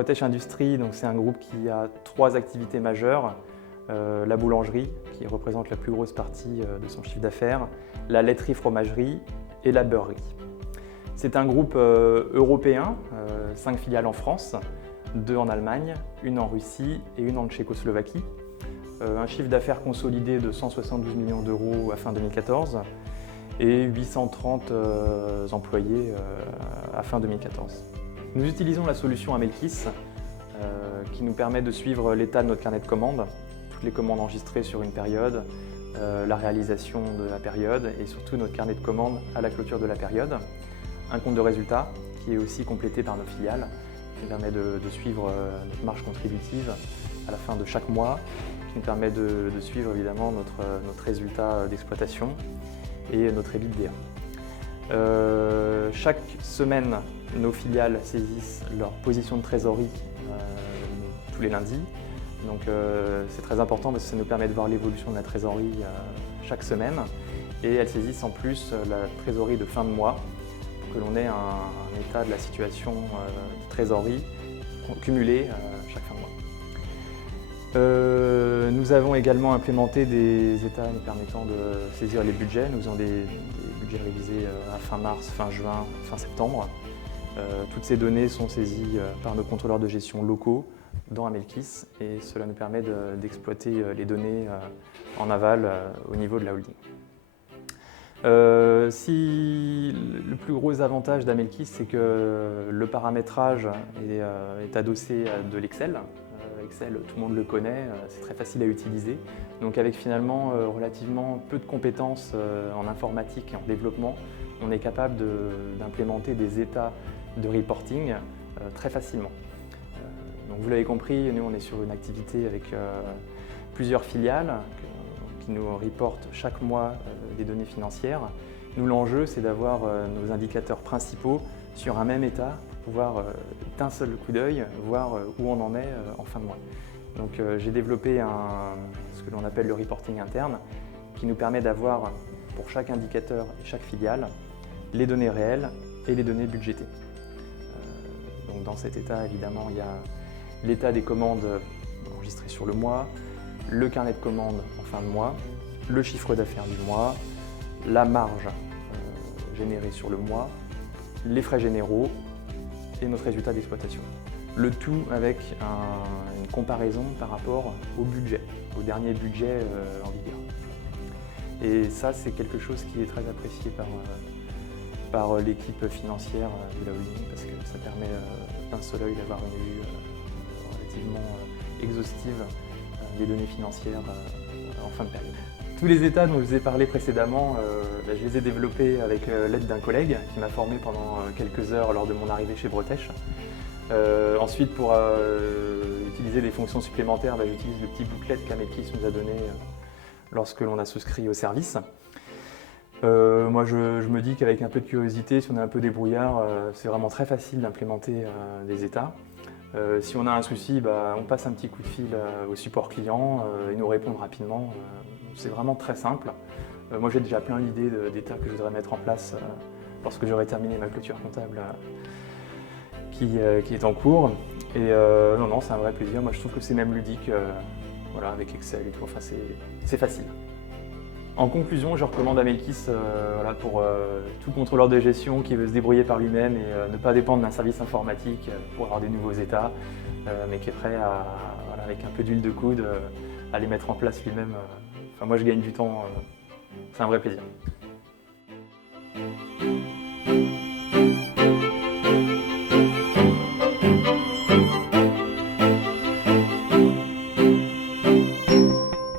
Bretèche Industrie, c'est un groupe qui a 3 activités majeures. La boulangerie, qui représente la plus grosse partie de son chiffre d'affaires, la laiterie-fromagerie et la beurrerie. C'est un groupe européen, 5 filiales en France, 2 en Allemagne, 1 en Russie et 1 en Tchécoslovaquie. Un chiffre d'affaires consolidé de 172 millions d'euros à fin 2014 et 830 employés à fin 2014. Nous utilisons la solution Amelkis qui nous permet de suivre l'état de notre carnet de commandes, toutes les commandes enregistrées sur une période, la réalisation de la période et surtout notre carnet de commandes à la clôture de la période. Un compte de résultat qui est aussi complété par nos filiales, qui permet de suivre notre marge contributive à la fin de chaque mois, qui nous permet de suivre évidemment notre résultat d'exploitation et notre EBITDA. Chaque semaine, nos filiales saisissent leur position de trésorerie tous les lundis. Donc c'est très important parce que ça nous permet de voir l'évolution de la trésorerie chaque semaine. Et elles saisissent en plus la trésorerie de fin de mois pour que l'on ait un état de la situation de trésorerie cumulée chaque fin de mois. Nous avons également implémenté des états nous permettant de saisir les budgets. Nous avons des budgets révisés à fin mars, fin juin, fin septembre. Toutes ces données sont saisies par nos contrôleurs de gestion locaux dans Amelkis et cela nous permet d'exploiter les données en aval au niveau de la holding. Le plus gros avantage d'Amelkis, c'est que le paramétrage est adossé à de l'Excel. Excel, tout le monde le connaît, c'est très facile à utiliser. Donc avec finalement relativement peu de compétences en informatique et en développement, on est capable d'implémenter des états de reporting très facilement. Donc vous l'avez compris, nous on est sur une activité avec plusieurs filiales qui nous reportent chaque mois des données financières. Nous, l'enjeu, c'est d'avoir nos indicateurs principaux sur un même état pour pouvoir d'un seul coup d'œil voir où on en est en fin de mois. Donc j'ai développé ce que l'on appelle le reporting interne qui nous permet d'avoir pour chaque indicateur et chaque filiale les données réelles et les données budgétées. Donc dans cet état, évidemment, il y a l'état des commandes enregistrées sur le mois, le carnet de commandes en fin de mois, le chiffre d'affaires du mois, la marge générée sur le mois, les frais généraux et notre résultat d'exploitation. Le tout avec une comparaison par rapport au budget, au dernier budget en vigueur. Et ça, c'est quelque chose qui est très apprécié par l'équipe financière de la holding parce que ça permet d'un seul œil d'avoir une vue relativement exhaustive des données financières en fin de période. Tous les états dont je vous ai parlé précédemment, je les ai développés avec l'aide d'un collègue qui m'a formé pendant quelques heures lors de mon arrivée chez Bretèche. Ensuite, pour utiliser des fonctions supplémentaires, j'utilise le petit booklet qu'Amelkis nous a donné lorsque l'on a souscrit au service. Moi, je me dis qu'avec un peu de curiosité, si on est un peu débrouillard, c'est vraiment très facile d'implémenter des états. Si on a un souci, on passe un petit coup de fil au support client, ils nous répondent rapidement. C'est vraiment très simple. Moi, j'ai déjà plein d'idées d'états que je voudrais mettre en place lorsque j'aurai terminé ma clôture comptable qui est en cours. Et non, c'est un vrai plaisir. Moi, je trouve que c'est même ludique, voilà, avec Excel et tout. Enfin, c'est facile. En conclusion, je recommande Amelkis voilà, pour tout contrôleur de gestion qui veut se débrouiller par lui-même et ne pas dépendre d'un service informatique pour avoir des nouveaux états, mais qui est prêt à, voilà, avec un peu d'huile de coude, à les mettre en place lui-même. Enfin, moi, je gagne du temps, c'est un vrai plaisir.